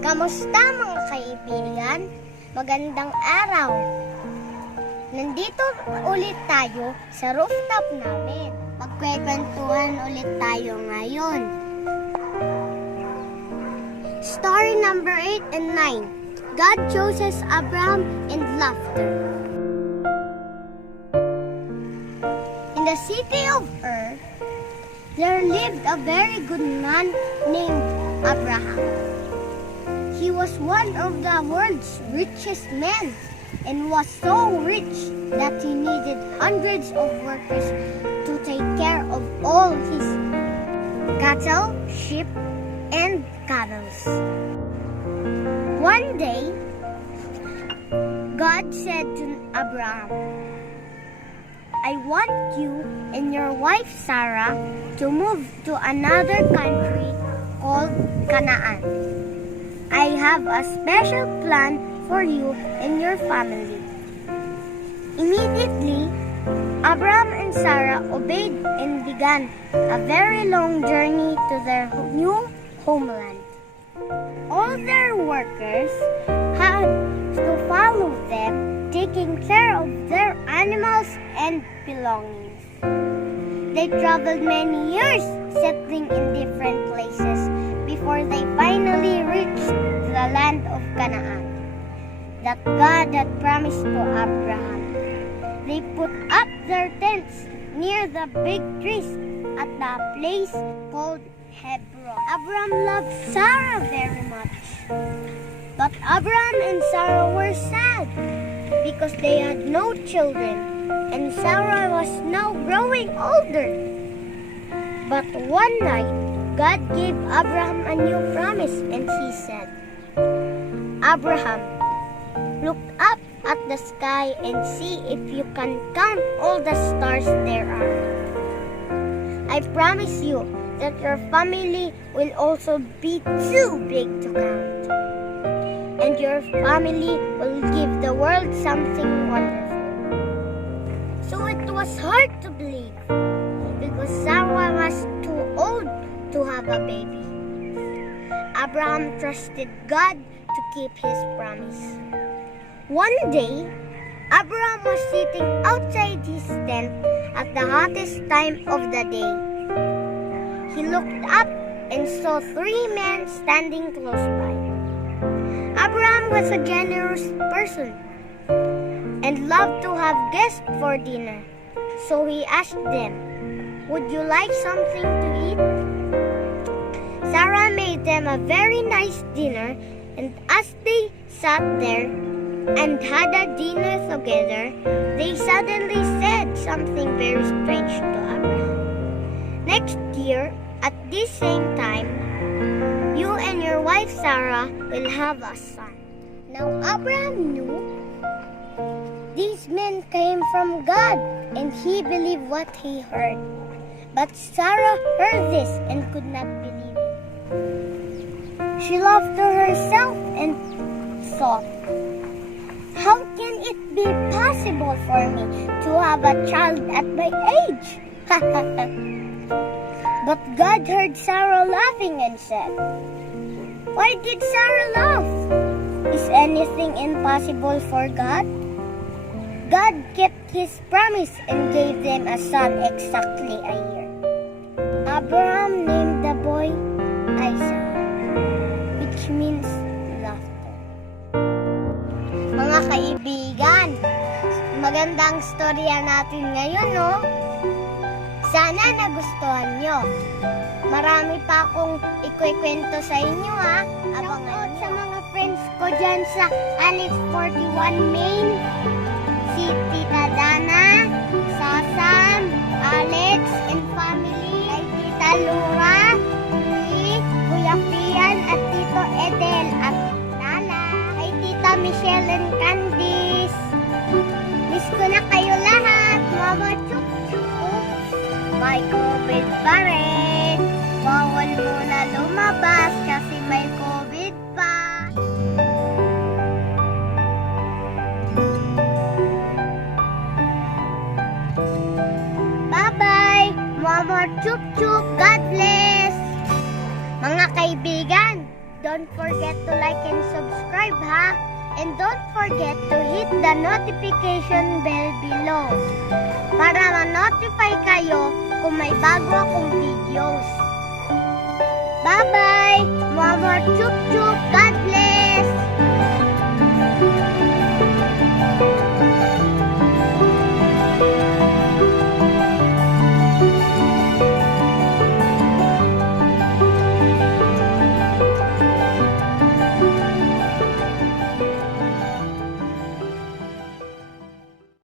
Kamusta mga kaibigan? Magandang araw! Nandito ulit tayo sa rooftop namin. Magkwekwentuhan ulit tayo ngayon. Story number 8 and 9. God chooses Abraham in laughter. In the city of Ur, there lived a very good man named Abraham. He was one of the world's richest men and was so rich that he needed hundreds of workers to take care of all his cattle, sheep, and camels. One day, God said to Abraham, I want you and your wife Sarah to move to another country called Canaan. I have a special plan for you and your family. Immediately, Abraham and Sarah obeyed and began a very long journey to their new homeland. All their workers had to follow them, taking care of their animals and belongings. They traveled many years, settling in different places before they finally reached the land of Canaan that God had promised to Abraham. They put up their tents near the big trees at the place called Hebron. Abraham loved Sarah very much, but Abraham and Sarah were sad because they had no children and Sarah was now growing older. But one night, God gave Abraham a new promise and he said, Abraham, look up at the sky and see if you can count all the stars there are. I promise you that your family will also be too big to count. And your family will give the world something wonderful. So it was hard to believe because Sarah was too old to have a baby. Abraham trusted God to keep his promise. One day, Abraham was sitting outside his tent at the hottest time of the day. He looked up and saw three men standing close by. Abraham was a generous person and loved to have guests for dinner, so he asked them, would you like something to eat? Sarah made them a very nice dinner, and as they sat there and had a dinner together, they suddenly said something very strange to Abraham. Next year, at this same time, you and your wife Sarah will have a son. Now Abraham knew these men came from God, and he believed what he heard. But Sarah heard this and could not believe it. She laughed to herself and thought, how can it be possible for me to have a child at my age? But God heard Sarah laughing and said, why did Sarah laugh? Is anything impossible for God? God kept his promise and gave them a son exactly a year. Abraham named the boy Isaac, which means laughter. Mga kaibigan, magandang storya natin ngayon, no? Sana nagustuhan nyo. Marami pa akong ikwekwento sa inyo, ha? Abangan sa mga friends ko dyan sa Alice 41 Main, si Tita Dana, Sasam, Alex, and family, kay Tita Laura, ni Kuya Pian, at Tito Edel, at Nala, kay Tita Michelle and Candice. Miss ko na kayo lahat, Mama Chuk Chuk. May COVID pa rin. Bawal muna lumabas kasi may COVID pa. Bye-bye! Mama more chup chup. God bless! Mga kaibigan, don't forget to like and subscribe ha. And don't forget to hit the notification bell below para ma-notify kayo kung may bago akong videos. Bye-bye! More chup chup!